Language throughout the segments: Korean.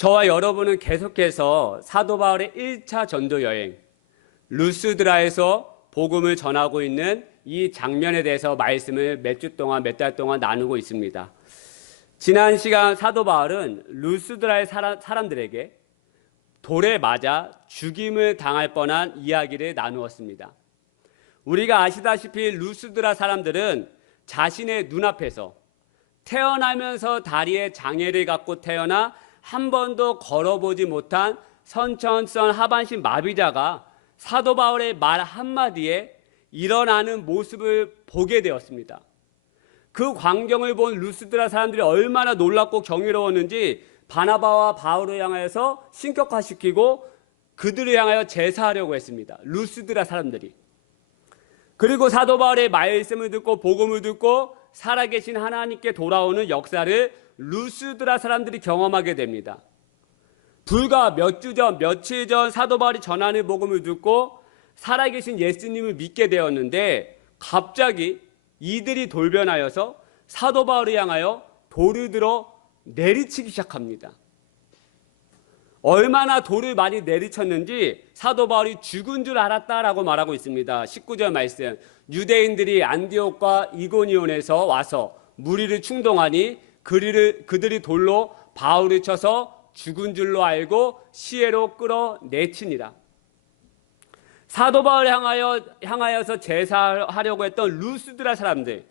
저와 여러분은 계속해서 사도 바울의 1차 전도 여행 루스드라에서 복음을 전하고 있는 이 장면에 대해서 말씀을 몇 달 동안 나누고 있습니다. 지난 시간 사도 바울은 루스드라의 사람들에게 돌에 맞아 죽임을 당할 뻔한 이야기를 나누었습니다. 우리가 아시다시피 루스드라 사람들은 자신의 눈앞에서 태어나면서 다리에 장애를 갖고 태어나 한 번도 걸어보지 못한 선천성 하반신 마비자가 사도 바울의 말 한마디에 일어나는 모습을 보게 되었습니다. 그 광경을 본 루스드라 사람들이 얼마나 놀랍고 경이로웠는지 바나바와 바울을 향하여서 신격화시키고 그들을 향하여 제사하려고 했습니다. 루스드라 사람들이. 그리고 사도 바울의 말씀을 듣고 복음을 듣고 살아계신 하나님께 돌아오는 역사를 루스드라 사람들이 경험하게 됩니다. 불과 며칠 전 사도 바울이 전하는 복음을 듣고 살아계신 예수님을 믿게 되었는데 갑자기 이들이 돌변하여서 사도 바울을 향하여 돌을 들어 내리치기 시작합니다. 얼마나 돌을 많이 내리쳤는지 사도 바울이 죽은 줄 알았다라고 말하고 있습니다. 19절 말씀, 유대인들이 안디옥과 이고니온에서 와서 무리를 충동하니 그들이 돌로 바울을 쳐서 죽은 줄로 알고 시외로 끌어내치니라. 사도 바울을 향하여서 제사하려고 했던 루스드라 사람들,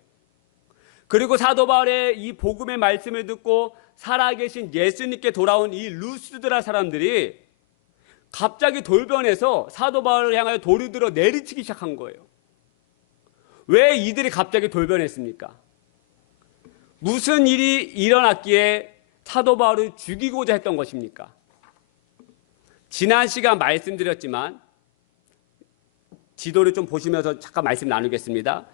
그리고 사도 바울의 이 복음의 말씀을 듣고 살아계신 예수님께 돌아온 이 루스드라 사람들이 갑자기 돌변해서 사도 바울을 향하여 돌을 들어 내리치기 시작한 거예요. 왜 이들이 갑자기 돌변했습니까? 무슨 일이 일어났기에 사도 바울을 죽이고자 했던 것입니까? 지난 시간 말씀드렸지만 지도를 좀 보시면서 잠깐 말씀 나누겠습니다.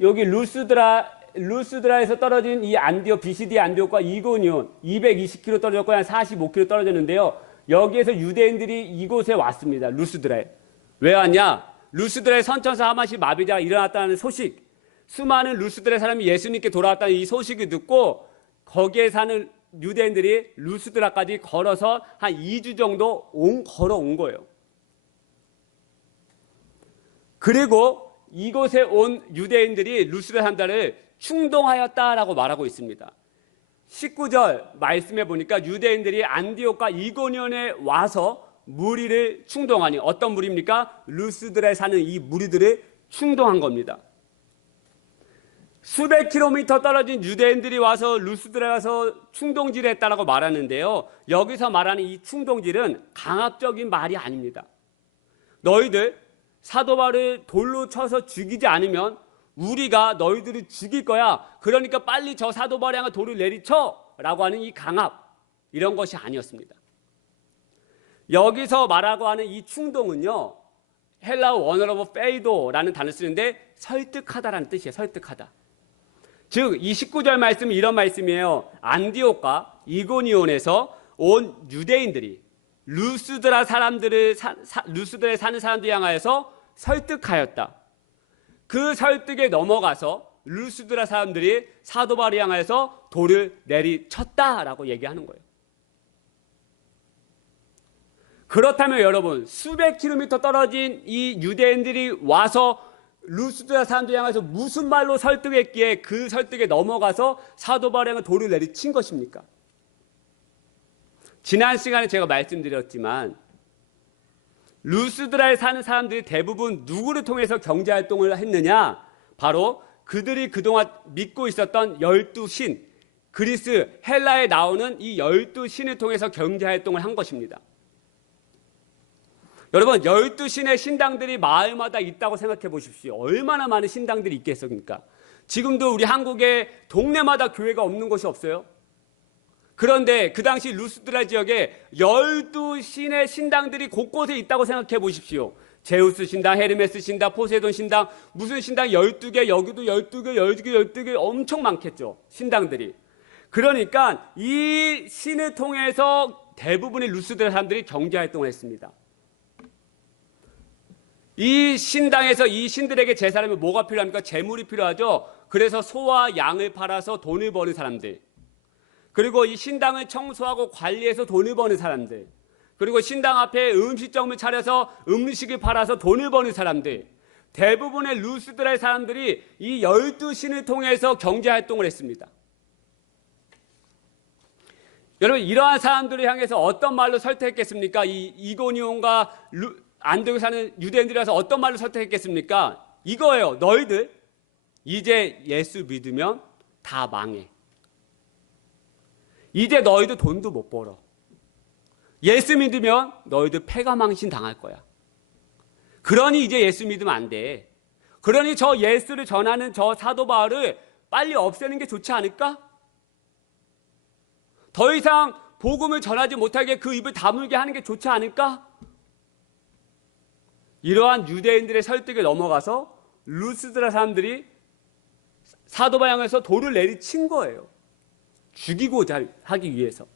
여기 루스드라에서 떨어진 이 안디옥, 비시디 안디옥과 이고니온 220km 떨어졌고 한 45km 떨어졌는데요. 여기에서 유대인들이 이곳에 왔습니다. 루스드라에. 왜 왔냐? 루스드라에 선천성 하반신 마비자가 일어났다는 소식, 수많은 루스드라 사람이 예수님께 돌아왔다는 이 소식을 듣고 거기에 사는 유대인들이 루스드라까지 걸어서 한 2주 정도 걸어온 거예요. 그리고 이곳에 온 유대인들이 루스드라 사람들을 충동하였다라고 말하고 있습니다. 19절 말씀해 보니까 유대인들이 안디옥과 이고니온에 와서 무리를 충동하니, 어떤 무리입니까? 루스드라에 사는 이 무리들을 충동한 겁니다. 수백 킬로미터 떨어진 유대인들이 와서 루스드라에 가서 충동질을 했다라고 말하는데요. 여기서 말하는 이 충동질은 강압적인 말이 아닙니다. 너희들 사도 바울을 돌로 쳐서 죽이지 않으면 우리가 너희들을 죽일 거야. 그러니까 빨리 저 사도 바울을 향해 돌을 내리쳐 라고 하는 이 강압, 이런 것이 아니었습니다. 여기서 말하고 하는 이 충동은요, 헬라어 원어로 페이도라는 단어를 쓰는데 설득하다라는 뜻이에요. 설득하다. 즉 이 19절 말씀은 이런 말씀이에요. 안디옥과 이고니온에서 온 유대인들이 루스드라에 사는 사람들을 향하여서 설득하였다. 그 설득에 넘어가서 루스드라 사람들이 사도 바울을 향하여서 돌을 내리쳤다라고 얘기하는 거예요. 그렇다면 여러분, 수백 킬로미터 떨어진 이 유대인들이 와서 루스드라 사람들을 향해서 무슨 말로 설득했기에 그 설득에 넘어가서 사도 바울을 향해 돌을 내리친 것입니까? 지난 시간에 제가 말씀드렸지만 루스드라에 사는 사람들이 대부분 누구를 통해서 경제활동을 했느냐? 바로 그들이 그동안 믿고 있었던 12신, 그리스, 헬라에 나오는 이 12신을 통해서 경제활동을 한 것입니다. 여러분, 12신의 신당들이 마을마다 있다고 생각해 보십시오. 얼마나 많은 신당들이 있겠습니까? 지금도 우리 한국에 동네마다 교회가 없는 곳이 없어요. 그런데 그 당시 루스드라 지역에 12신의 신당들이 곳곳에 있다고 생각해 보십시오. 제우스 신당, 헤르메스 신당, 포세돈 신당, 무슨 신당 12개, 여기도 12개 엄청 많겠죠. 신당들이. 그러니까 이 신을 통해서 대부분의 루스드라 사람들이 경제활동을 했습니다. 이 신당에서 이 신들에게 제사하면 뭐가 필요합니까? 재물이 필요하죠. 그래서 소와 양을 팔아서 돈을 버는 사람들. 그리고 이 신당을 청소하고 관리해서 돈을 버는 사람들, 그리고 신당 앞에 음식점을 차려서 음식을 팔아서 돈을 버는 사람들, 대부분의 루스드라의 사람들이 이 12신을 통해서 경제활동을 했습니다. 여러분, 이러한 사람들을 향해서 어떤 말로 설득했겠습니까? 이 이고니온과 안디옥에 사는 유대인들이라서 어떤 말로 설득했겠습니까? 이거예요. 너희들 이제 예수 믿으면 다 망해. 이제 너희들 돈도 못 벌어. 예수 믿으면 너희들 패가망신 당할 거야. 그러니 이제 예수 믿으면 안 돼. 그러니 저 예수를 전하는 저 사도 바울을 빨리 없애는 게 좋지 않을까? 더 이상 복음을 전하지 못하게 그 입을 다물게 하는 게 좋지 않을까? 이러한 유대인들의 설득에 넘어가서 루스드라 사람들이 사도 바울을 향해서 돌을 내리친 거예요. 죽이고자 하기 위해서.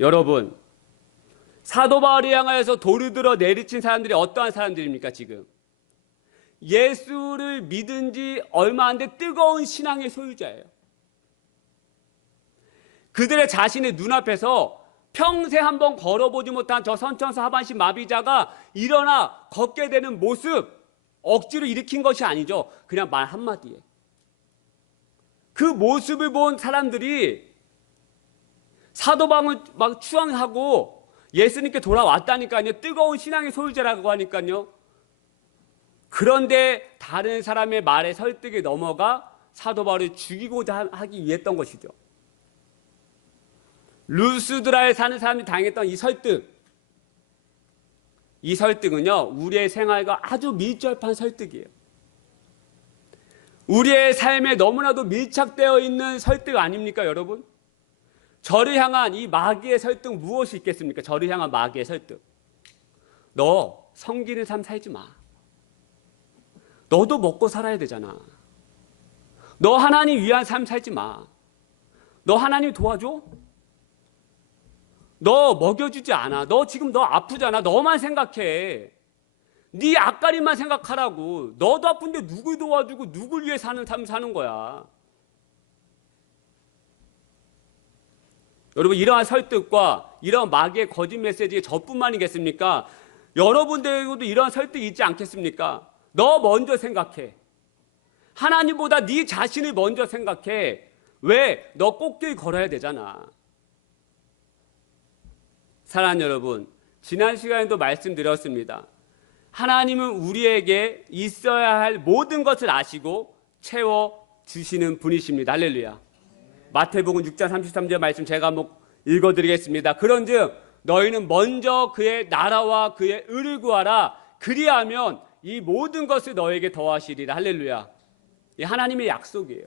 여러분, 사도 바울을 향하여서 돌을 들어 내리친 사람들이 어떠한 사람들입니까? 지금 예수를 믿은 지 얼마 안 돼 뜨거운 신앙의 소유자예요. 그들의 자신의 눈앞에서 평생 한번 걸어보지 못한 저 선천성 하반신 마비자가 일어나 걷게 되는 모습, 억지로 일으킨 것이 아니죠. 그냥 말 한마디에. 그 모습을 본 사람들이 사도 바울을 막 추앙하고 예수님께 돌아왔다니까요. 뜨거운 신앙의 소유자라고 하니까요. 그런데 다른 사람의 말에 설득에 넘어가 사도 바울을 죽이고자 하기 위해 했던 것이죠. 루스드라에 사는 사람이 당했던 이 설득은요, 우리의 생활과 아주 밀접한 설득이에요. 우리의 삶에 너무나도 밀착되어 있는 설득 아닙니까, 여러분? 저를 향한 이 마귀의 설득 무엇이 있겠습니까? 저를 향한 마귀의 설득. 너 섬기는 삶 살지 마. 너도 먹고 살아야 되잖아. 너 하나님 위한 삶 살지 마. 너 하나님 도와줘? 너 먹여주지 않아. 너 지금 너 아프잖아. 너만 생각해. 네 앞가림만 생각하라고. 너도 아픈데 누굴 도와주고 누굴 위해 사는 삶 사는 거야. 여러분, 이러한 설득과 이러한 마귀의 거짓 메시지가 저뿐만이겠습니까? 여러분들에게도 이러한 설득이 있지 않겠습니까? 너 먼저 생각해. 하나님보다 네 자신을 먼저 생각해. 왜? 너 꽃길 걸어야 되잖아. 사랑하는 여러분, 지난 시간에도 말씀드렸습니다. 하나님은 우리에게 있어야 할 모든 것을 아시고 채워주시는 분이십니다. 할렐루야. 마태복음 6장 33절 말씀 제가 한번 읽어드리겠습니다. 그런즉 너희는 먼저 그의 나라와 그의 의를 구하라. 그리하면 이 모든 것을 너에게 더하시리라. 할렐루야. 이 하나님의 약속이에요.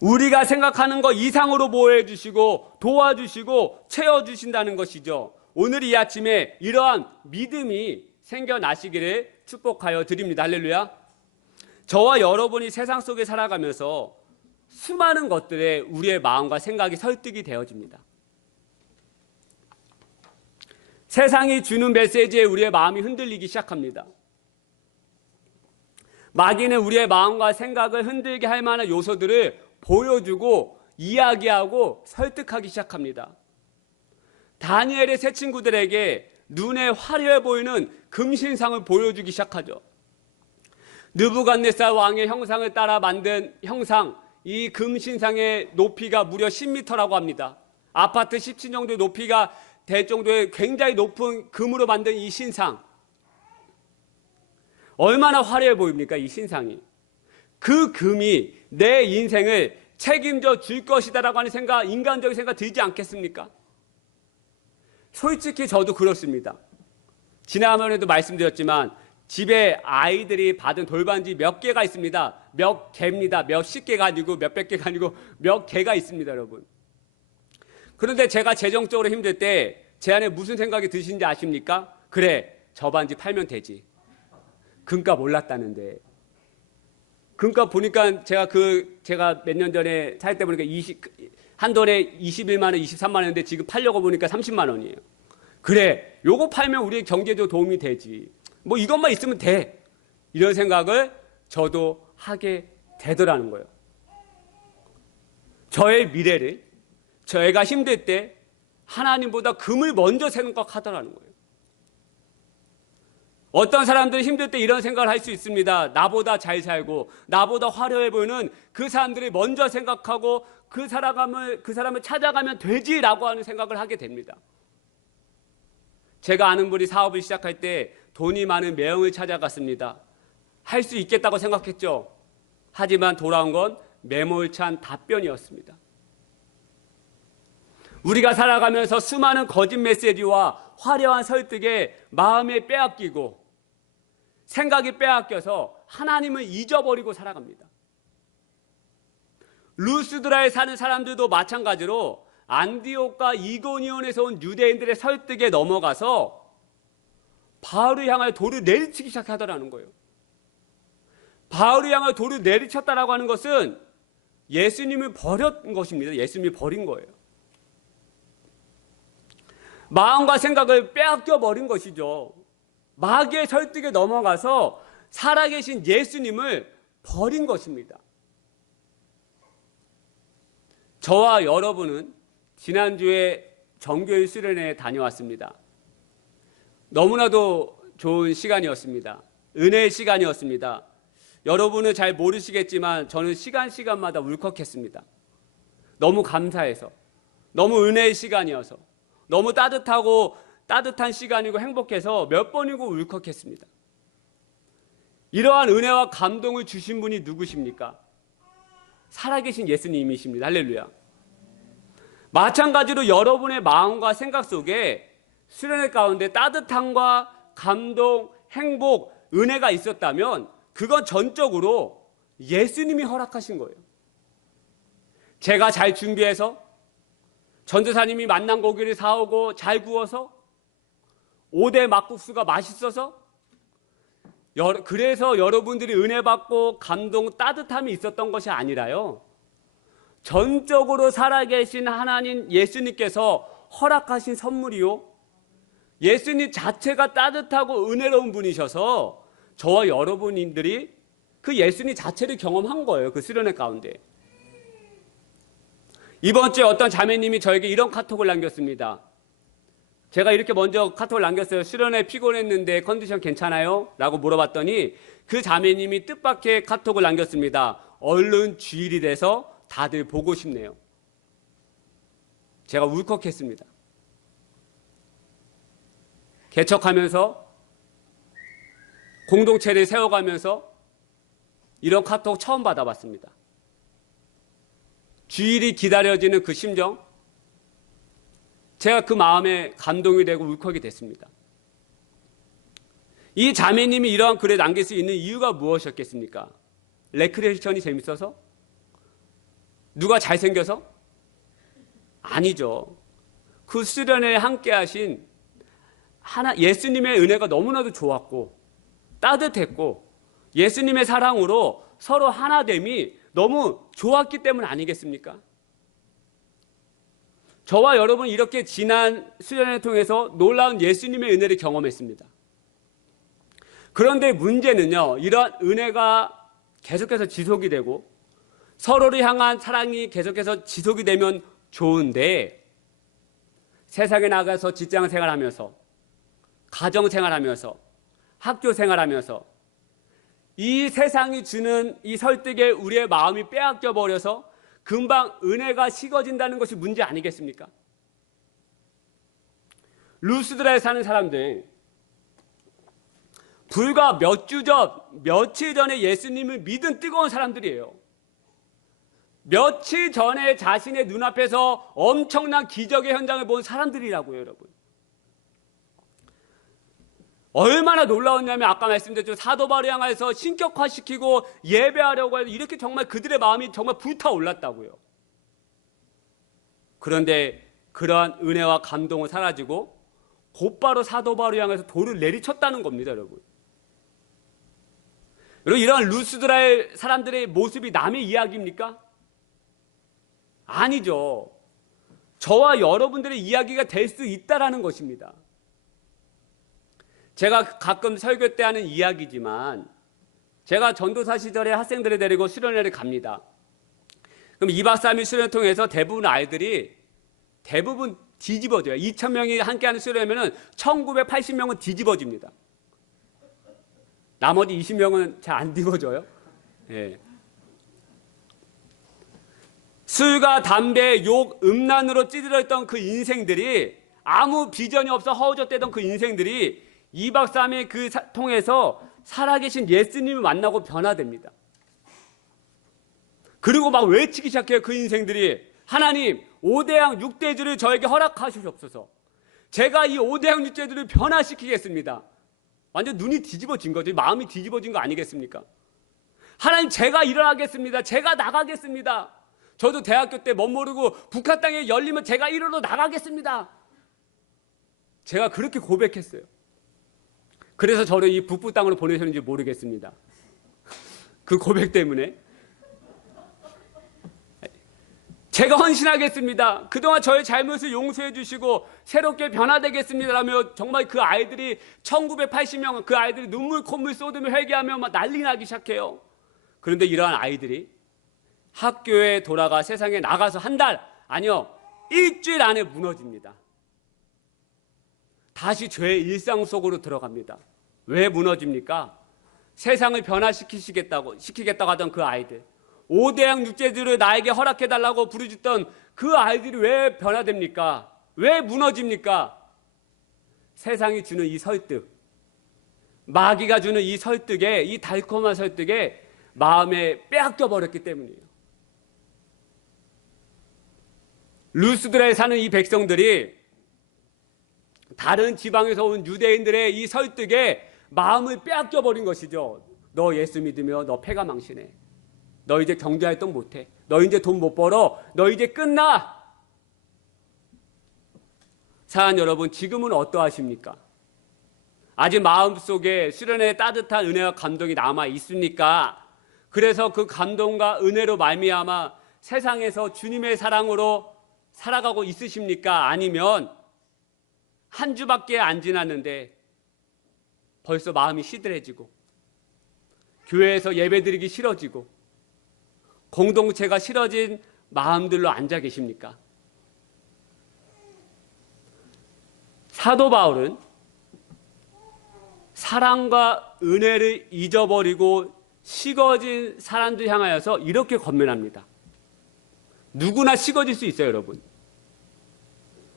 우리가 생각하는 것 이상으로 보호해 주시고 도와주시고 채워주신다는 것이죠. 오늘 이 아침에 이러한 믿음이 생겨나시기를 축복하여 드립니다. 할렐루야. 저와 여러분이 세상 속에 살아가면서 수많은 것들에 우리의 마음과 생각이 설득이 되어집니다. 세상이 주는 메시지에 우리의 마음이 흔들리기 시작합니다. 마귀는 우리의 마음과 생각을 흔들게 할 만한 요소들을 보여주고 이야기하고 설득하기 시작합니다. 다니엘의 세 친구들에게 눈에 화려해 보이는 금신상을 보여주기 시작하죠. 느부갓네살 왕의 형상을 따라 만든 형상, 이 금신상의 높이가 무려 10m라고 합니다. 아파트 10층 정도의 높이가 될 정도의 굉장히 높은 금으로 만든 이 신상. 얼마나 화려해 보입니까, 이 신상이. 그 금이 내 인생을 책임져 줄 것이다라고 하는 생각, 인간적인 생각 들지 않겠습니까? 솔직히 저도 그렇습니다. 지난번에도 말씀드렸지만 집에 아이들이 받은 돌반지 몇 개가 있습니다. 몇 개입니다. 몇십 개가 아니고 몇백 개가 아니고 몇 개가 있습니다, 여러분. 그런데 제가 재정적으로 힘들 때 제 안에 무슨 생각이 드시는지 아십니까? 그래, 저 반지 팔면 되지. 금값 올랐다는데. 금값 보니까 제가 몇 년 전에 살 때 보니까 한 돈에 21만 원, 23만 원인데 지금 팔려고 보니까 30만 원이에요. 그래, 요거 팔면 우리 경제도 도움이 되지. 뭐 이것만 있으면 돼. 이런 생각을 저도 하게 되더라는 거예요. 저의 미래를 저희가 힘들 때 하나님보다 금을 먼저 생각하더라는 거예요. 어떤 사람들은 힘들 때 이런 생각을 할 수 있습니다. 나보다 잘 살고 나보다 화려해 보이는 그 사람들이 먼저 생각하고 그 사람을 찾아가면 되지라고 하는 생각을 하게 됩니다. 제가 아는 분이 사업을 시작할 때 돈이 많은 매형을 찾아갔습니다. 할 수 있겠다고 생각했죠. 하지만 돌아온 건 매몰찬 답변이었습니다. 우리가 살아가면서 수많은 거짓 메시지와 화려한 설득에 마음에 빼앗기고 생각이 빼앗겨서 하나님을 잊어버리고 살아갑니다. 루스드라에 사는 사람들도 마찬가지로 안디옥과 이고니온에서 온 유대인들의 설득에 넘어가서 바울을 향하여 돌을 내리치기 시작하더라는 거예요. 바울을 향하여 돌을 내리쳤다라고 하는 것은 예수님을 버린 것입니다. 예수님이 버린 거예요. 마음과 생각을 빼앗겨 버린 것이죠. 마귀의 설득에 넘어가서 살아계신 예수님을 버린 것입니다. 저와 여러분은 지난주에 정교일 수련회에 다녀왔습니다. 너무나도 좋은 시간이었습니다. 은혜의 시간이었습니다. 여러분은 잘 모르시겠지만 저는 시간마다 울컥했습니다. 너무 감사해서, 너무 은혜의 시간이어서, 너무 따뜻한 시간이고 행복해서 몇 번이고 울컥했습니다. 이러한 은혜와 감동을 주신 분이 누구십니까? 살아계신 예수님이십니다. 할렐루야. 마찬가지로 여러분의 마음과 생각 속에 수련회 가운데 따뜻함과 감동, 행복, 은혜가 있었다면 그건 전적으로 예수님이 허락하신 거예요. 제가 잘 준비해서 전도사님이 만난 고기를 사오고 잘 구워서 5대 막국수가 맛있어서 그래서 여러분들이 은혜 받고 감동, 따뜻함이 있었던 것이 아니라요. 전적으로 살아계신 하나님 예수님께서 허락하신 선물이요. 예수님 자체가 따뜻하고 은혜로운 분이셔서 저와 여러분들이 그 예수님 자체를 경험한 거예요. 그 수련회 가운데. 이번 주에 어떤 자매님이 저에게 이런 카톡을 남겼습니다. 제가 이렇게 먼저 카톡을 남겼어요. 수련회 피곤했는데 컨디션 괜찮아요? 라고 물어봤더니 그 자매님이 뜻밖의 카톡을 남겼습니다. 얼른 주일이 돼서 다들 보고 싶네요. 제가 울컥했습니다. 개척하면서 공동체를 세워가면서 이런 카톡 처음 받아봤습니다. 주일이 기다려지는 그 심정, 제가 그 마음에 감동이 되고 울컥이 됐습니다. 이 자매님이 이러한 글을 남길 수 있는 이유가 무엇이었겠습니까? 레크레이션이 재밌어서? 누가 잘생겨서? 아니죠. 그 수련회에 함께 하신 예수님의 은혜가 너무나도 좋았고 따뜻했고 예수님의 사랑으로 서로 하나됨이 너무 좋았기 때문 아니겠습니까? 저와 여러분 이렇게 지난 수련회를 통해서 놀라운 예수님의 은혜를 경험했습니다. 그런데 문제는요, 이러한 은혜가 계속해서 지속이 되고 서로를 향한 사랑이 계속해서 지속이 되면 좋은데 세상에 나가서 직장 생활하면서 가정 생활하면서 학교 생활하면서 이 세상이 주는 이 설득에 우리의 마음이 빼앗겨 버려서 금방 은혜가 식어진다는 것이 문제 아니겠습니까? 루스드라에 사는 사람들 불과 며칠 전에 예수님을 믿은 뜨거운 사람들이에요. 며칠 전에 자신의 눈앞에서 엄청난 기적의 현장을 본 사람들이라고요, 여러분. 얼마나 놀라웠냐면 아까 말씀드렸죠. 사도 바울을 향해서 신격화시키고 예배하려고 해서 이렇게 정말 그들의 마음이 정말 불타올랐다고요. 그런데 그러한 은혜와 감동은 사라지고 곧바로 사도 바울을 향해서 돌을 내리쳤다는 겁니다, 여러분. 여러분, 이러한 루스드라의 사람들의 모습이 남의 이야기입니까? 아니죠. 저와 여러분들의 이야기가 될 수 있다라는 것입니다. 제가 가끔 설교 때 하는 이야기지만 제가 전도사 시절에 학생들을 데리고 수련회를 갑니다. 그럼 2박 3일 수련을 통해서 대부분 아이들이 대부분 뒤집어져요. 2,000명이 함께하는 수련회면 1,980명은 뒤집어집니다. 나머지 20명은 잘 안 뒤집어져요. 예. 술과 담배, 욕, 음란으로 찌들어 있던 그 인생들이 아무 비전이 없어 허우적대던 그 인생들이 2박 3일 그 통해서 살아계신 예수님을 만나고 변화됩니다. 그리고 막 외치기 시작해요. 그 인생들이 하나님 5대양 6대주를 저에게 허락하시옵소서. 제가 이 5대양 6대주를 변화시키겠습니다. 완전 눈이 뒤집어진 거죠. 마음이 뒤집어진 거 아니겠습니까? 하나님 제가 일어나겠습니다. 제가 나가겠습니다. 저도 대학교 때 멋모르고 북한 땅에 열리면 제가 1호로 나가겠습니다. 제가 그렇게 고백했어요. 그래서 저를 이 북부 땅으로 보내셨는지 모르겠습니다. 그 고백 때문에. 제가 헌신하겠습니다. 그동안 저의 잘못을 용서해 주시고 새롭게 변화되겠습니다 라며 정말 그 아이들이 1980명 그 아이들이 눈물 콧물 쏟으며 회개하며 막 난리 나기 시작해요. 그런데 이러한 아이들이 학교에 돌아가 세상에 나가서 한 달, 아니요, 일주일 안에 무너집니다. 다시 죄의 일상 속으로 들어갑니다. 왜 무너집니까? 세상을 변화시키겠다고 하던 그 아이들, 5대양 6대주를 나에게 허락해달라고 부르짖던 그 아이들이 왜 변화됩니까? 왜 무너집니까? 세상이 주는 이 설득, 마귀가 주는 이 설득에, 이 달콤한 설득에 마음에 빼앗겨 버렸기 때문이에요. 루스드라에 사는 이 백성들이 다른 지방에서 온 유대인들의 이 설득에 마음을 빼앗겨 버린 것이죠. 너 예수 믿으면 너 패가 망신해. 너 이제 경제활동 못해. 너 이제 돈 못 벌어. 너 이제 끝나. 사랑하는 여러분, 지금은 어떠하십니까? 아직 마음속에 수련의 따뜻한 은혜와 감동이 남아 있습니까? 그래서 그 감동과 은혜로 말미암아 세상에서 주님의 사랑으로 살아가고 있으십니까? 아니면 한 주밖에 안 지났는데 벌써 마음이 시들해지고 교회에서 예배드리기 싫어지고 공동체가 싫어진 마음들로 앉아 계십니까? 사도 바울은 사랑과 은혜를 잊어버리고 식어진 사람들 향하여서 이렇게 권면합니다. 누구나 식어질 수 있어요, 여러분.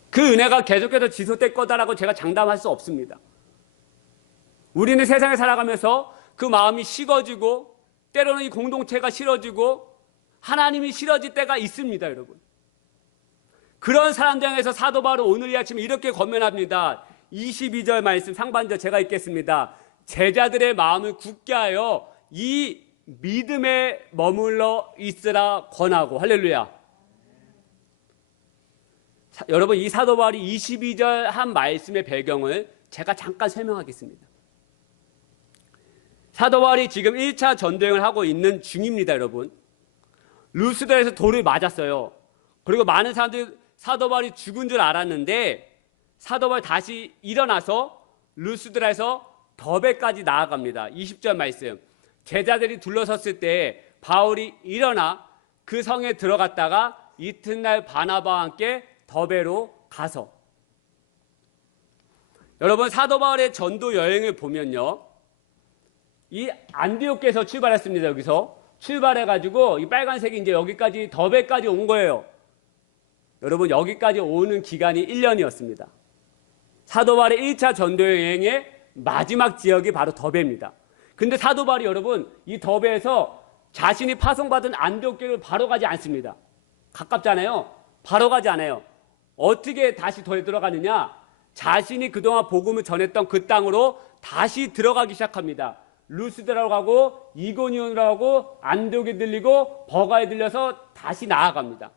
그 은혜가 계속해서 지속될 거다라고 제가 장담할 수 없습니다. 우리는 세상에 살아가면서 그 마음이 식어지고 때로는 이 공동체가 싫어지고 하나님이 싫어질 때가 있습니다, 여러분. 그런 사람들 향해서 사도 바울은 오늘 이 아침에 이렇게 권면합니다. 22절 말씀 상반절 제가 읽겠습니다. 제자들의 마음을 굳게 하여 이 믿음에 머물러 있으라 권하고. 할렐루야. 여러분, 이 사도 바울이 22절 한 말씀의 배경을 제가 잠깐 설명하겠습니다. 사도 바울이 지금 1차 전도행을 하고 있는 중입니다, 여러분. 루스드라에서 돌을 맞았어요. 그리고 많은 사람들이 사도 바울이 죽은 줄 알았는데 사도 바울이 다시 일어나서 루스드라에서 더베까지 나아갑니다. 20절 말씀. 제자들이 둘러섰을 때 바울이 일어나 그 성에 들어갔다가 이튿날 바나바와 함께 더베로 가서. 여러분, 사도 바울의 전도 여행을 보면요, 이 안디옥에서 출발했습니다. 여기서 출발해가지고 이 빨간색이 이제 여기까지 더베까지 온 거예요. 여러분, 여기까지 오는 기간이 1년이었습니다. 사도 바울의 1차 전도 여행의 마지막 지역이 바로 더베입니다. 근데 사도 바울이 여러분 이 더베에서 자신이 파송받은 안디옥교를 바로 가지 않습니다. 가깝잖아요. 바로 가지 않아요. 어떻게 다시 더에 들어가느냐? 자신이 그동안 복음을 전했던 그 땅으로 다시 들어가기 시작합니다. 루스드라로 가고 이고니온으로 가고 안디옥에 들리고 버가에 들려서 다시 나아갑니다.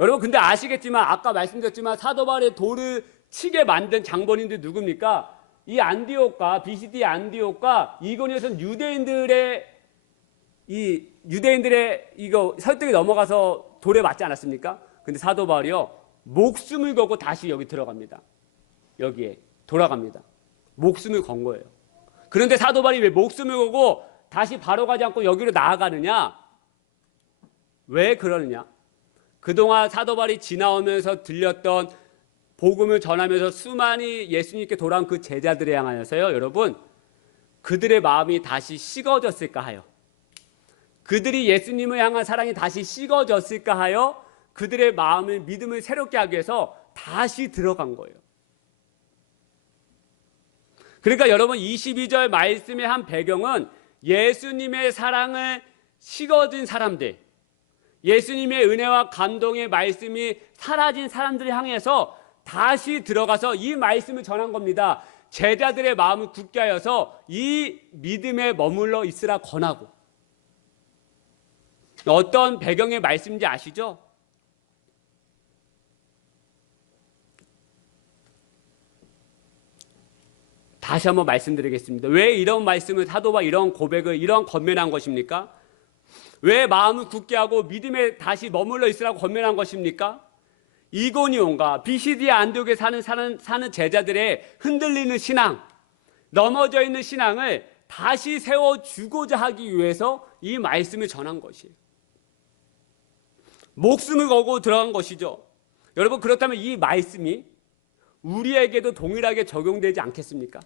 여러분, 근데 아시겠지만 아까 말씀드렸지만 사도 바울의 돌을 치게 만든 장본인들 누굽니까? 이 안디옥과 BCD 안디옥과 이고니온에서는 유대인들의 이거 설득이 넘어가서 돌에 맞지 않았습니까? 근데 사도 바울이요, 목숨을 걸고 다시 여기 들어갑니다. 여기에 돌아갑니다. 목숨을 건 거예요. 그런데 사도 바울이 왜 목숨을 걸고 다시 바로 가지 않고 여기로 나아가느냐? 왜 그러느냐? 그동안 사도 바울이 지나오면서 들렸던 복음을 전하면서 수많이 예수님께 돌아온 그 제자들에 향하여서요, 여러분, 그들의 마음이 다시 식어졌을까 하여, 그들이 예수님을 향한 사랑이 다시 식어졌을까 하여 그들의 마음을, 믿음을 새롭게 하기 위해서 다시 들어간 거예요. 그러니까 여러분, 22절 말씀의 한 배경은 예수님의 사랑을 식어진 사람들, 예수님의 은혜와 감동의 말씀이 사라진 사람들을 향해서 다시 들어가서 이 말씀을 전한 겁니다. 제자들의 마음을 굳게 하여서 이 믿음에 머물러 있으라 권하고. 어떤 배경의 말씀인지 아시죠? 다시 한번 말씀드리겠습니다. 왜 이런 말씀을, 사도가 이런 고백을, 이런 권면한 것입니까? 왜 마음을 굳게 하고 믿음에 다시 머물러 있으라고 권면한 것입니까? 이고니온과 비시디아 안디옥에 사는 제자들의 흔들리는 신앙, 넘어져 있는 신앙을 다시 세워주고자 하기 위해서 이 말씀을 전한 것이에요. 목숨을 걸고 들어간 것이죠. 여러분, 그렇다면 이 말씀이 우리에게도 동일하게 적용되지 않겠습니까?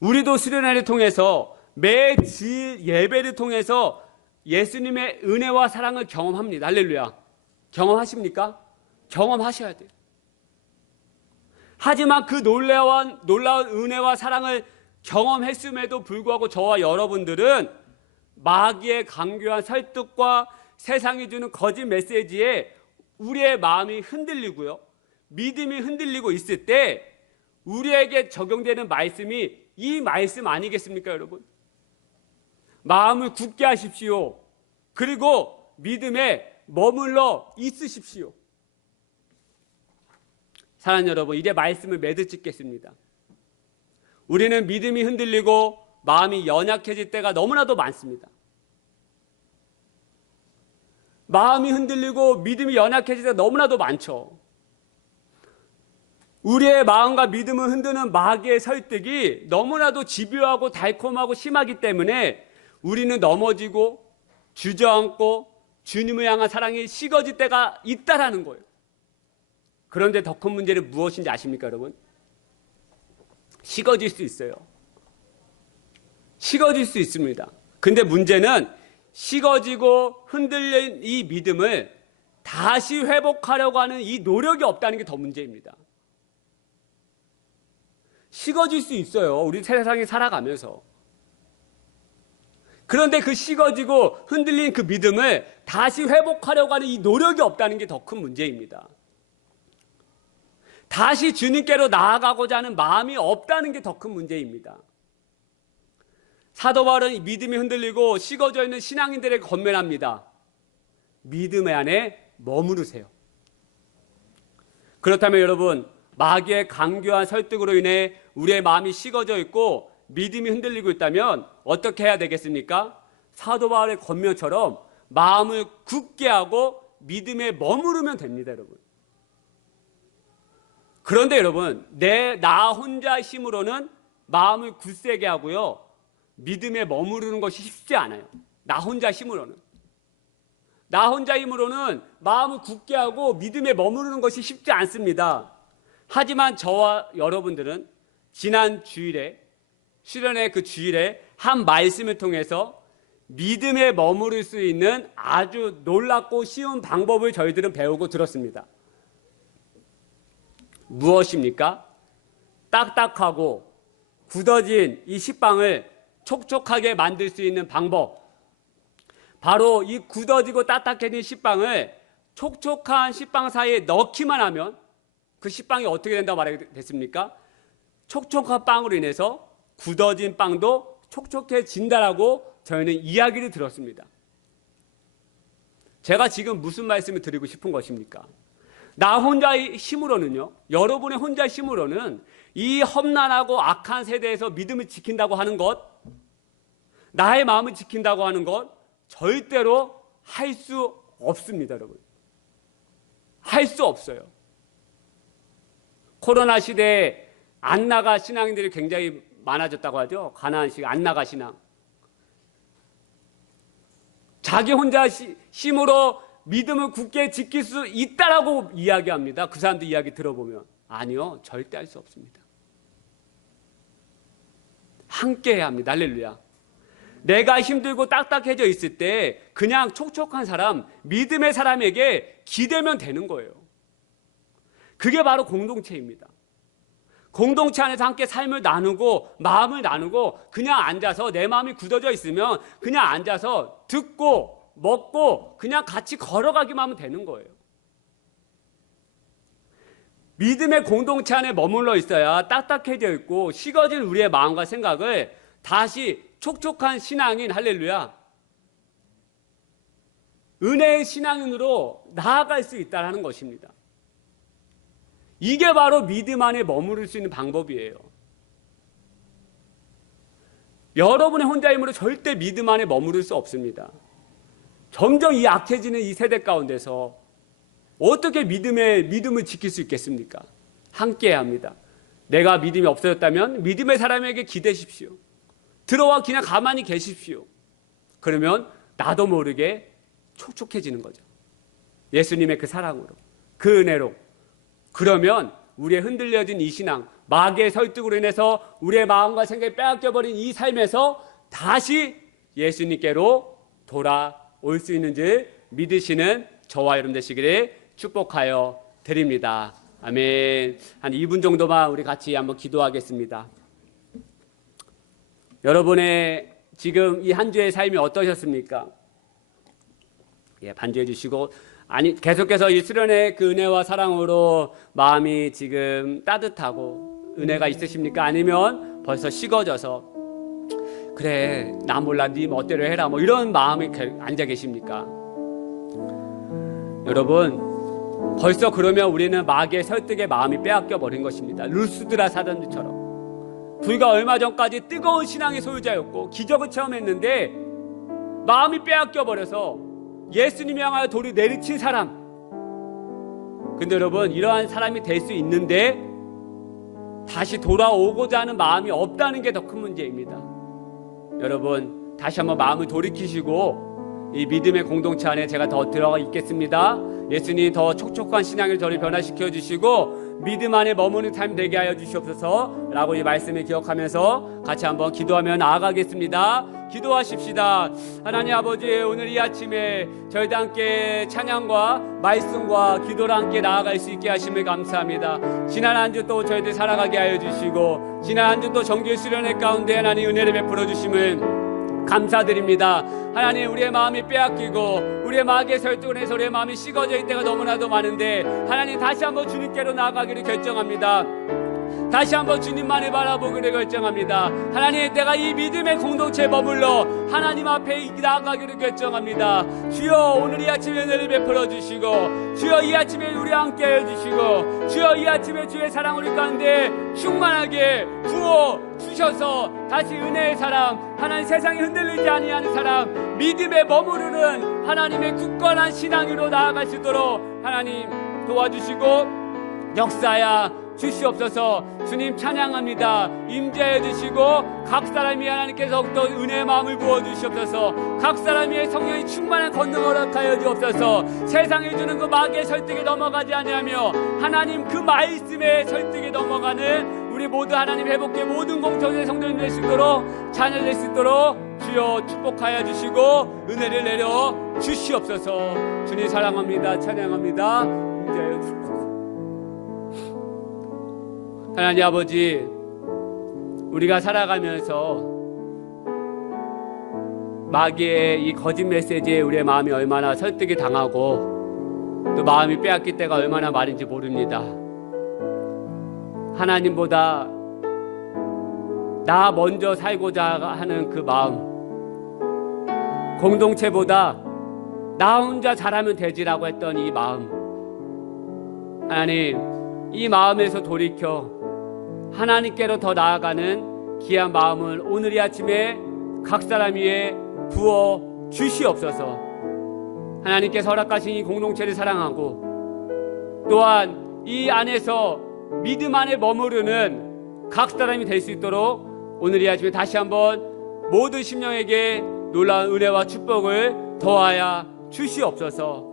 우리도 수련회를 통해서 매 질 예배를 통해서 예수님의 은혜와 사랑을 경험합니다. 할렐루야. 경험하십니까? 경험하셔야 돼요. 하지만 그 놀라운 은혜와 사랑을 경험했음에도 불구하고 저와 여러분들은 마귀의 강교한 설득과 세상이 주는 거짓 메시지에 우리의 마음이 흔들리고요, 믿음이 흔들리고 있을 때 우리에게 적용되는 말씀이 이 말씀 아니겠습니까, 여러분? 마음을 굳게 하십시오. 그리고 믿음에 머물러 있으십시오. 사랑하는 여러분, 이제 말씀을 매듭짓겠습니다. 우리는 믿음이 흔들리고 마음이 연약해질 때가 너무나도 많습니다. 마음이 흔들리고 믿음이 연약해질 때가 너무나도 많죠. 우리의 마음과 믿음을 흔드는 마귀의 설득이 너무나도 집요하고 달콤하고 심하기 때문에 우리는 넘어지고 주저앉고 주님을 향한 사랑이 식어질 때가 있다라는 거예요. 그런데 더 큰 문제는 무엇인지 아십니까, 여러분? 식어질 수 있어요. 식어질 수 있습니다. 근데 문제는 식어지고 흔들린 이 믿음을 다시 회복하려고 하는 이 노력이 없다는 게 더 문제입니다. 식어질 수 있어요, 우리 세상에 살아가면서. 그런데 그 식어지고 흔들린 그 믿음을 다시 회복하려고 하는 이 노력이 없다는 게 더 큰 문제입니다. 다시 주님께로 나아가고자 하는 마음이 없다는 게 더 큰 문제입니다. 사도 바울은 믿음이 흔들리고 식어져 있는 신앙인들에게 권면합니다. 믿음 안에 머무르세요. 그렇다면 여러분, 마귀의 강교한 설득으로 인해 우리의 마음이 식어져 있고 믿음이 흔들리고 있다면 어떻게 해야 되겠습니까? 사도 바울의 권면처럼 마음을 굳게 하고 믿음에 머무르면 됩니다, 여러분. 그런데 여러분, 나 혼자 힘으로는 마음을 굳세게 하고요, 믿음에 머무르는 것이 쉽지 않아요. 나 혼자 힘으로는 마음을 굳게 하고 믿음에 머무르는 것이 쉽지 않습니다. 하지만 저와 여러분들은 지난 주일에, 수련회 그 주일에 한 말씀을 통해서 믿음에 머무를 수 있는 아주 놀랍고 쉬운 방법을 저희들은 배우고 들었습니다. 무엇입니까? 딱딱하고 굳어진 이 식빵을 촉촉하게 만들 수 있는 방법. 바로 이 굳어지고 딱딱해진 식빵을 촉촉한 식빵 사이에 넣기만 하면 그 식빵이 어떻게 된다고 말했습니까? 촉촉한 빵으로 인해서 굳어진 빵도 촉촉해진다라고 저희는 이야기를 들었습니다. 제가 지금 무슨 말씀을 드리고 싶은 것입니까? 나 혼자의 힘으로는요, 여러분의 혼자 힘으로는 이 험난하고 악한 세대에서 믿음을 지킨다고 하는 것, 나의 마음을 지킨다고 하는 것 절대로 할 수 없습니다, 여러분. 할 수 없어요. 코로나 시대에 안 나가 신앙인들이 굉장히 많아졌다고 하죠. 가나안식 안나가 신앙. 자기 혼자 힘으로 믿음을 굳게 지킬 수 있다라고 이야기합니다. 그 사람들 이야기 들어보면 아니요, 절대 할 수 없습니다. 함께 해야 합니다. 할렐루야. 내가 힘들고 딱딱해져 있을 때 그냥 촉촉한 사람, 믿음의 사람에게 기대면 되는 거예요. 그게 바로 공동체입니다. 공동체 안에서 함께 삶을 나누고 마음을 나누고 그냥 앉아서 내 마음이 굳어져 있으면 그냥 앉아서 듣고 먹고 그냥 같이 걸어가기만 하면 되는 거예요. 믿음의 공동체 안에 머물러 있어야 딱딱해져 있고 식어진 우리의 마음과 생각을 다시 촉촉한 신앙인, 할렐루야, 은혜의 신앙인으로 나아갈 수 있다는 것입니다. 이게 바로 믿음 안에 머무를 수 있는 방법이에요. 여러분의 혼자 힘으로 절대 믿음 안에 머무를 수 없습니다. 점점 이 악해지는 이 세대 가운데서 어떻게 믿음을 지킬 수 있겠습니까? 함께 해야 합니다. 내가 믿음이 없어졌다면 믿음의 사람에게 기대십시오. 들어와 그냥 가만히 계십시오. 그러면 나도 모르게 촉촉해지는 거죠. 예수님의 그 사랑으로, 그 은혜로. 그러면 우리의 흔들려진 이 신앙, 마귀의 설득으로 인해서 우리의 마음과 생각이 빼앗겨버린 이 삶에서 다시 예수님께로 돌아올 수 있는 줄 믿으시는 저와 여러분 되시기를 축복하여 드립니다. 아멘. 한 2분 정도만 우리 같이 한번 기도하겠습니다. 여러분의 지금 이 한 주의 삶이 어떠셨습니까? 예, 반주해 주시고, 아니, 계속해서 이 수련의 그 은혜와 사랑으로 마음이 지금 따뜻하고 은혜가 있으십니까? 아니면 벌써 식어져서 그래, 나 몰라, 네 멋대로 해라, 뭐 이런 마음이 앉아 계십니까? 여러분, 벌써 그러면 우리는 마귀의 설득에 마음이 빼앗겨 버린 것입니다. 루스드라 사람들처럼 불과 얼마 전까지 뜨거운 신앙의 소유자였고 기적을 체험했는데 마음이 빼앗겨 버려서 예수님이 향하여 돌을 내리친 사람. 근데 여러분, 이러한 사람이 될 수 있는데 다시 돌아오고자 하는 마음이 없다는 게 더 큰 문제입니다. 여러분, 다시 한번 마음을 돌이키시고 이 믿음의 공동체 안에 제가 더 들어가 있겠습니다. 예수님 더 촉촉한 신앙을 저를 변화시켜 주시고 믿음 안에 머무는 삶 되게 하여 주시옵소서 라고 이 말씀을 기억하면서 같이 한번 기도하며 나아가겠습니다. 기도하십시다. 하나님 아버지, 오늘 이 아침에 저희도 함께 찬양과 말씀과 기도를 함께 나아갈 수 있게 하심을 감사합니다. 지난 한 주 또 저희들 살아가게 하여 주시고 지난 한 주 또 정규 수련회 가운데 하나님 은혜를 베풀어 주심을 감사드립니다. 하나님, 우리의 마음이 빼앗기고 우리의 마귀의 설득을 해서 우리의 마음이 식어져 있을 때가 너무나도 많은데 하나님, 다시 한번 주님께로 나아가기를 결정합니다. 다시 한번 주님만을 바라보기를 결정합니다. 하나님, 내가 이 믿음의 공동체에 머물러 하나님 앞에 나아가기를 결정합니다. 주여, 오늘 이 아침에 은혜를 베풀어 주시고 주여, 이 아침에 우리 함께 해주시고 주여, 이 아침에 주의 사랑 우리 가운데 충만하게 부어 주셔서 다시 은혜의 사람, 하나님 세상에 흔들리지 아니하는 사람, 믿음에 머무르는 하나님의 굳건한 신앙으로 나아갈 수 있도록 하나님 도와주시고 역사야 주시옵소서. 주님 찬양합니다. 임재해 주시고 각 사람이 하나님께서 더욱더 은혜의 마음을 부어주시옵소서. 각 사람이 성령이 충만한 권능 허락하여 주옵소서. 세상에 주는 그 마귀의 설득에 넘어가지 아니하며 하나님 그 말씀의 설득에 넘어가는 우리 모두 하나님 회복의 모든 공동체 성도님 될 수 있도록 자녀 될 수 있도록 주여 축복하여 주시고 은혜를 내려 주시옵소서. 주님 사랑합니다. 찬양합니다. 임재해 주옵소서. 하나님 아버지, 우리가 살아가면서 마귀의 이 거짓 메시지에 우리의 마음이 얼마나 설득이 당하고 또 마음이 빼앗길 때가 얼마나 많은지 모릅니다. 하나님보다 나 먼저 살고자 하는 그 마음, 공동체보다 나 혼자 잘하면 되지라고 했던 이 마음, 하나님, 이 마음에서 돌이켜 하나님께로 더 나아가는 귀한 마음을 오늘 이 아침에 각 사람 위에 부어 주시옵소서. 하나님께서 허락하신 이 공동체를 사랑하고 또한 이 안에서 믿음 안에 머무르는 각 사람이 될 수 있도록 오늘 이 아침에 다시 한번 모든 심령에게 놀라운 은혜와 축복을 더하여 주시옵소서.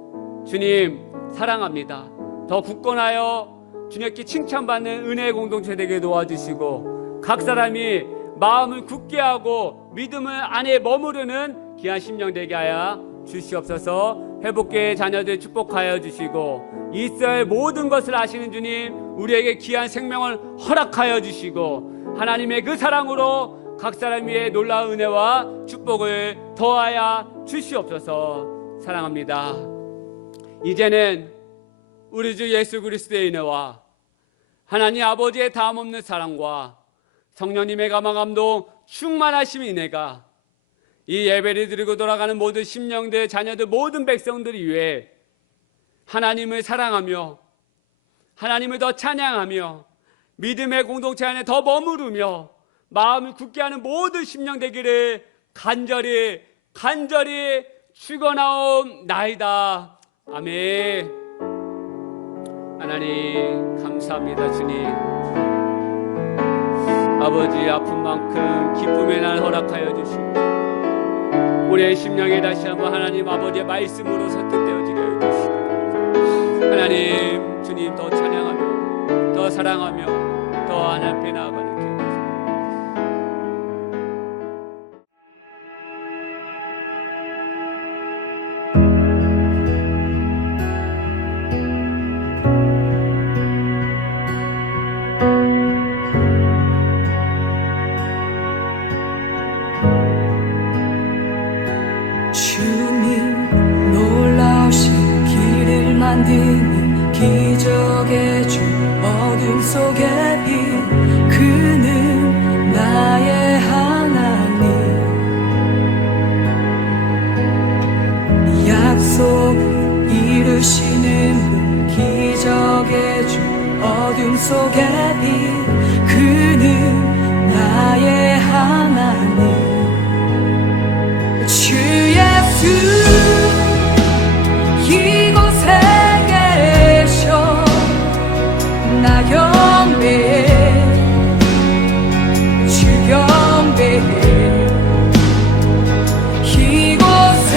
주님 사랑합니다. 더 굳건하여 주님께 칭찬받는 은혜의 공동체 되게 도와주시고, 각 사람이 마음을 굳게 하고 믿음을 안에 머무르는 귀한 심령 되게 하여 주시옵소서. 회복계의 자녀들 축복하여 주시고, 이스라엘 모든 것을 아시는 주님, 우리에게 귀한 생명을 허락하여 주시고, 하나님의 그 사랑으로 각 사람 위에 놀라운 은혜와 축복을 더하여 주시옵소서. 사랑합니다. 이제는 우리 주 예수 그리스도의 은혜와 하나님 아버지의 다함없는 사랑과 성령님의 감화감동 충만하심의 은혜가 이 예배를 드리고 돌아가는 모든 심령들, 자녀들, 모든 백성들이 위해 하나님을 사랑하며 하나님을 더 찬양하며 믿음의 공동체 안에 더 머무르며 마음을 굳게 하는 모든 심령 되기를 간절히 축원하옵나이다. 아멘. 하나님 감사합니다. 주님 아버지, 아픈 만큼 기쁨의 날 허락하여 주시고, 우리의 심령에 다시 한번 하나님 아버지의 말씀으로 설득되어지게 해주시고, 하나님 주님 더 찬양하며 더 사랑하며 더 하나님 앞에 나아가는 길 만드는 기적의 주 어둠 속에 빛 그는 나의 하나님 약속 이루시는 분 기적의 주 어둠 속에 빛 그는 나의 하나님 주 예수 이곳에 계셔 나 경배해 주 경배해 이곳에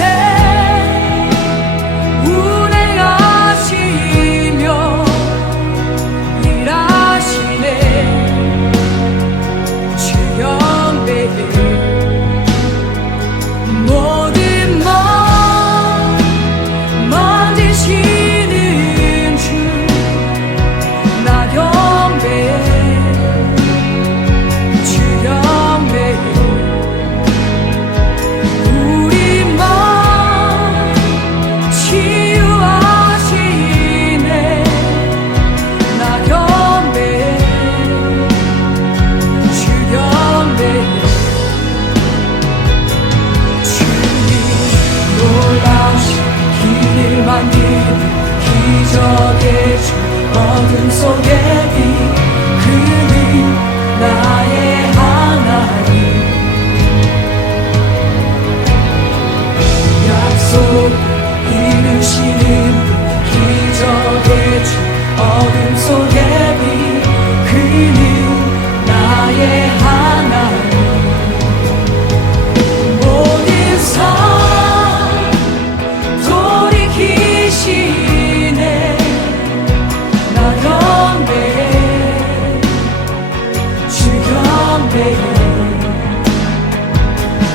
운행하시며 일하시네 주 경배해 기적의 주 어둠 속에 빛 그는 나의 하나님 약속 이루시는 기적의 주 어둠 속에 빛 그는 나의 하나님 모든 성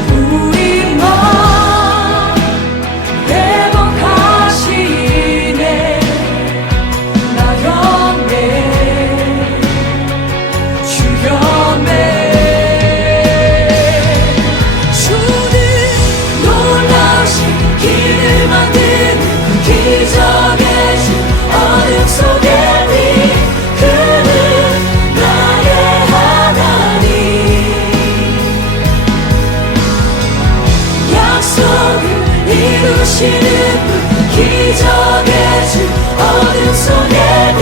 우리 마음 회복하시네 나 경배해 주 경배해 주는 놀라우신 길을 만드는 기적의 주 어둠 속에 빛 그는 나의 하나님 약속을 이루시는 분 기적의 주 어둠 속에 빛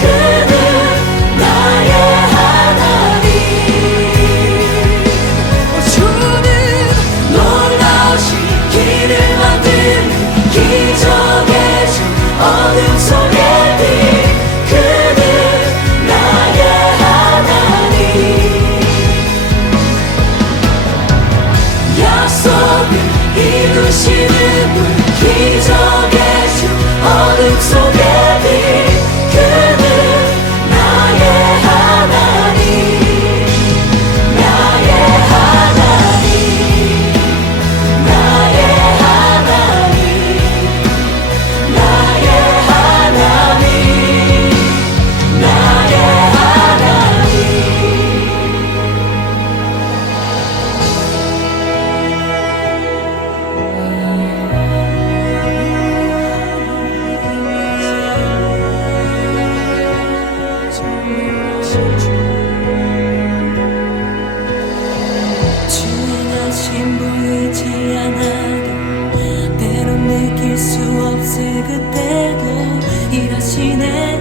그는 나의 하나님 주는 놀라우신 길을 만드는 기적의 주 어둠 속에 빛 그는 나의 하나님 없을 그때도 일하시네